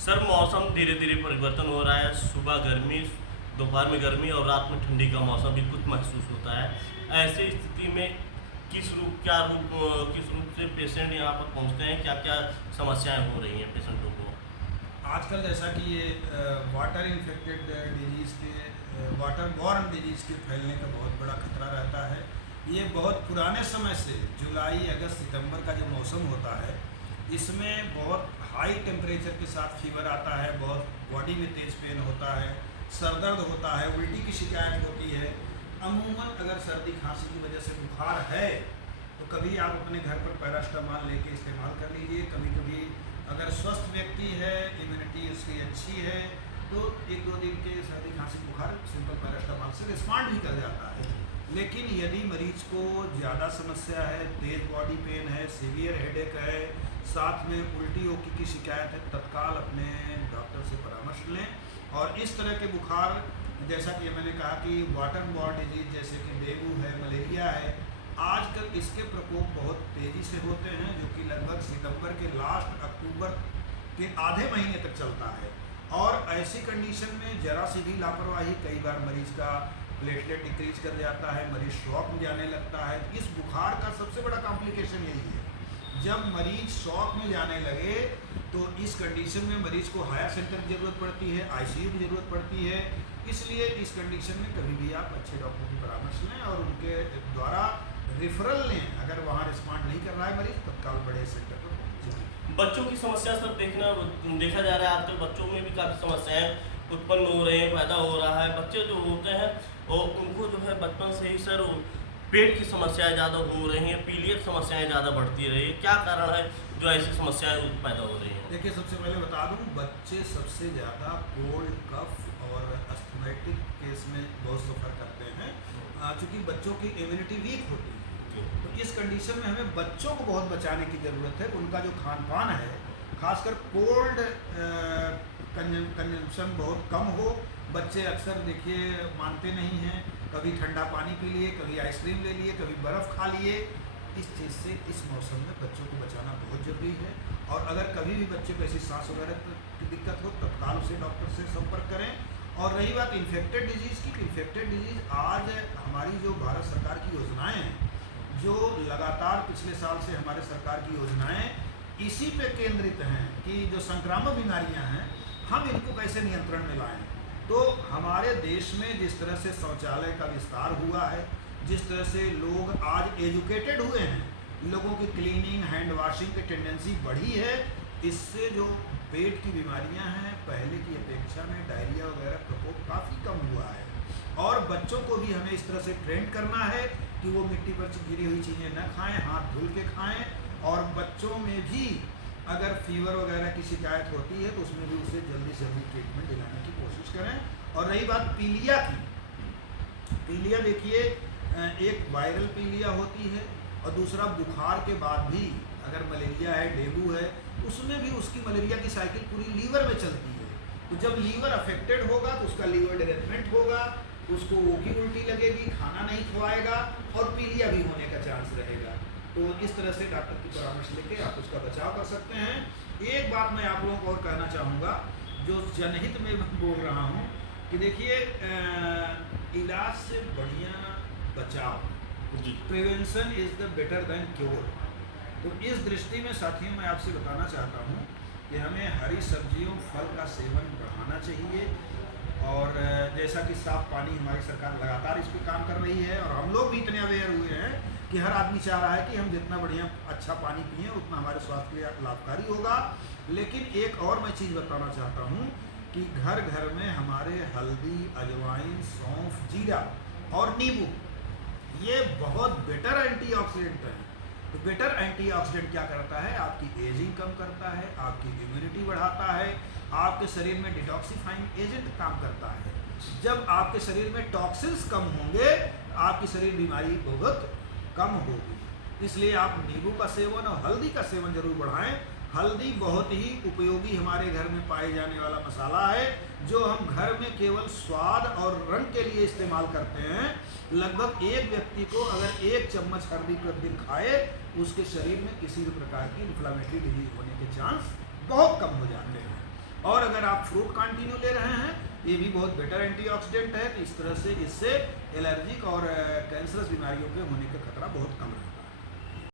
Sir मौसम धीरे धीरे परिवर्तन हो रहा है। सुबह गर्मी, दोपहर में गर्मी और रात में ठंडी का मौसम भी कुछ महसूस होता है। ऐसी स्थिति में किस रूप से पेशेंट यहाँ पर पहुँचते हैं, क्या क्या समस्याएं हो रही हैं पेशेंटों को? आजकल जैसा कि ये वाटर इन्फेक्टेड डिजीज़ के वाटर बॉर्न डिजीज़ के फैलने का बहुत बड़ा खतरा रहता है। ये बहुत पुराने समय से जुलाई, अगस्त, सितंबर का जो मौसम होता है, इसमें बहुत हाई टेम्परेचर के साथ फीवर आता है, बहुत बॉडी में तेज़ पेन होता है, सर दर्द होता है, उल्टी की शिकायत होती है। अमूमन अगर सर्दी खांसी की वजह से बुखार है तो कभी आप अपने घर पर पैरास्टामॉल लेके इस्तेमाल कर लीजिए। कभी कभी अगर स्वस्थ व्यक्ति है, इम्यूनिटी उसकी अच्छी है, तो एक दो दिन के सर्दी खांसी बुखार सिंपल पैरास्टामॉल से रिस्पॉन्ड भी कर जाता है। लेकिन यदि मरीज को ज़्यादा समस्या है, तेज़ बॉडी पेन है, सीवियर हेडेक है, साथ में उल्टी ओकी की शिकायत है, तत्काल अपने डॉक्टर से परामर्श लें। और इस तरह के बुखार, जैसा कि मैंने कहा कि वाटर बॉर्न डिजीज जैसे कि डेंगू है, मलेरिया है, आजकल इसके प्रकोप बहुत तेज़ी से होते हैं, जो कि लगभग सितंबर के लास्ट, अक्टूबर के आधे महीने तक चलता है। और ऐसी कंडीशन में जरा सी भी लापरवाही कई बार मरीज का प्लेटलेट डिक्रीज कर जाता है, मरीज शॉक में जाने लगता है। इस बुखार का सबसे बड़ा कॉम्प्लिकेशन यही है, जब मरीज शॉक में जाने लगे तो इस कंडीशन में मरीज को हायर सेंटर की ज़रूरत पड़ती है, आईसीयू की ज़रूरत पड़ती है। इसलिए इस कंडीशन में कभी भी आप अच्छे डॉक्टर की परामर्श लें और उनके द्वारा रेफरल लें। अगर वहाँ रिस्पॉन्ड नहीं कर रहा है मरीज, तत्काल बड़े सेंटर पर पहुँचे। बच्चों की समस्या सर देखा जा रहा है, आजकल बच्चों में भी काफ़ी समस्याएं उत्पन्न हो रही हैं, पैदा हो रहा है। बच्चे जो होते हैं और उनको जो है बचपन से ही सर पेट की समस्याएं ज़्यादा हो रही हैं, पीलियड समस्याएं ज़्यादा बढ़ती रही है। क्या कारण है जो ऐसी समस्याएं पैदा हो रही हैं? देखिए, सबसे पहले बता दूं, बच्चे सबसे ज़्यादा कोल्ड, कफ और अस्थमेटिक केस में बहुत सफ़र करते हैं, चूँकि बच्चों की इम्यूनिटी वीक होती है। तो इस कंडीशन में हमें बच्चों को बहुत बचाने की ज़रूरत है। उनका जो खान पान है, खासकर कोल्ड कंजम्पशन बहुत कम हो। बच्चे अक्सर देखिए मानते नहीं हैं, कभी ठंडा पानी पी लिए, कभी आइसक्रीम ले लिए, कभी बर्फ़ खा लिए। इस चीज़ से इस मौसम में बच्चों को बचाना बहुत ज़रूरी है। और अगर कभी भी बच्चे को ऐसी सांस वगैरह की दिक्कत हो, तत्काल उसे डॉक्टर से संपर्क करें। और रही बात इन्फेक्टेड डिजीज़ की, इन्फेक्टेड डिजीज़ आज हमारी जो भारत सरकार की योजनाएं हैं, जो लगातार पिछले साल से हमारे सरकार की योजनाएं इसी पे केंद्रित हैं कि जो संक्रामक बीमारियां हैं, हम इनको कैसे नियंत्रण में लाएं। तो हमारे देश में जिस तरह से शौचालय का विस्तार हुआ है, जिस तरह से लोग आज एजुकेटेड हुए हैं, लोगों की क्लीनिंग, हैंड वॉशिंग की टेंडेंसी बढ़ी है, इससे जो पेट की बीमारियां हैं पहले की अपेक्षा में डायरिया वगैरह प्रकोप काफ़ी कम हुआ है। और बच्चों को भी हमें इस तरह से ट्रेन करना है कि वो मिट्टी पर गिरी हुई चीज़ें न खाएं, हाथ धुल के खाएं। और बच्चों में भी अगर फीवर वगैरह की शिकायत होती है तो उसमें भी उसे जल्दी से जल्दी ट्रीटमेंट दिलाने की कोशिश करें। और रही बात पीलिया की, पीलिया देखिए एक वायरल पीलिया होती है, और दूसरा बुखार के बाद भी अगर मलेरिया है, डेंगू है, उसमें भी उसकी मलेरिया की साइकिल पूरी लीवर में चलती है। तो जब लीवर अफेक्टेड होगा तो उसका लीवर डेवलपमेंट होगा, उसको ओकी उल्टी लगेगी, खाना नहीं खवाएगा और पीलिया भी होने का चांस रहेगा। तो इस तरह से डॉक्टर की परामर्श लेके आप उसका बचाव कर सकते हैं। एक बात मैं आप लोगों को और कहना चाहूँगा, जो जनहित में बोल रहा हूँ, कि देखिए इलाज से बढ़िया बचाव, prevention is the better than cure. तो इस दृष्टि में साथियों मैं आपसे बताना चाहता हूँ कि हमें हरी सब्जियों, फल का सेवन बढ़ाना चाहिए। और जैसा कि साफ पानी, हमारी सरकार लगातार इस पर काम कर रही है और हम लोग भी इतने अवेयर हुए हैं कि हर आदमी चाह रहा है कि हम जितना बढ़िया अच्छा पानी पिएं उतना हमारे स्वास्थ्य के लिए लाभकारी होगा। लेकिन एक और मैं चीज़ बताना चाहता हूँ कि घर घर में हमारे हल्दी, अजवाइन, सौंफ, जीरा और नींबू, ये बहुत बेटर एंटीऑक्सीडेंट है। तो बेटर एंटीऑक्सीडेंट क्या करता है? आपकी एजिंग कम करता है, आपकी इम्यूनिटी बढ़ाता है, आपके शरीर में डिटॉक्सिफाइंग एजेंट काम करता है। जब आपके शरीर में टॉक्सिन्स कम होंगे, आपकी शरीर बीमारी बहुत कम होगी। इसलिए आप नींबू का सेवन और हल्दी का सेवन जरूर बढ़ाएं। हल्दी बहुत ही उपयोगी हमारे घर में पाए जाने वाला मसाला है, जो हम घर में केवल स्वाद और रंग के लिए इस्तेमाल करते हैं। लगभग एक व्यक्ति को अगर 1 चम्मच हल्दी प्रतिदिन खाए, उसके शरीर में किसी भी प्रकार की इन्फ्लामेटरी डिजीज होने के चांस बहुत कम हो जाते हैं। और अगर आप फ्रूट कंटिन्यू ले रहे हैं, ये भी बहुत बेटर एंटीऑक्सीडेंट है। तो इस तरह से इससे एलर्जिक और कैंसरस बीमारियों के होने का खतरा बहुत कम रहता है।